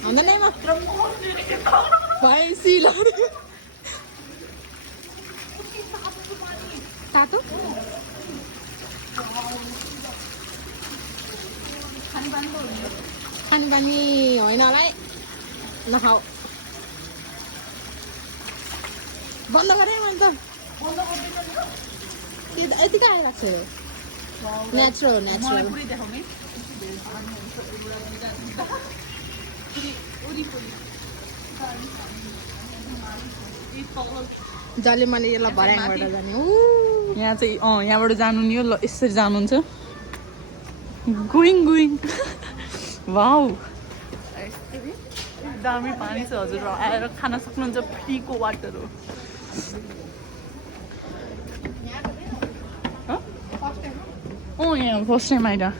आउँदैन है म भाइ सिला तातो खानपानी होइन होला है नखाऊ बन्द गरेँ मैले त यतिकै आइरहेको छ यो नेचुरल नेचुरल जसले मैले यसलाई भर्याङबाट जाने यहाँ चाहिँ यहाँबाट जानु नि हो ल यसरी जानुहुन्छ गोइङ गोइङ वाउ दामी पानी छ हजुर आएर खान सक्नुहुन्छ फ्रीको वाटर हो यहाँ फर्स्ट टाइम आइरह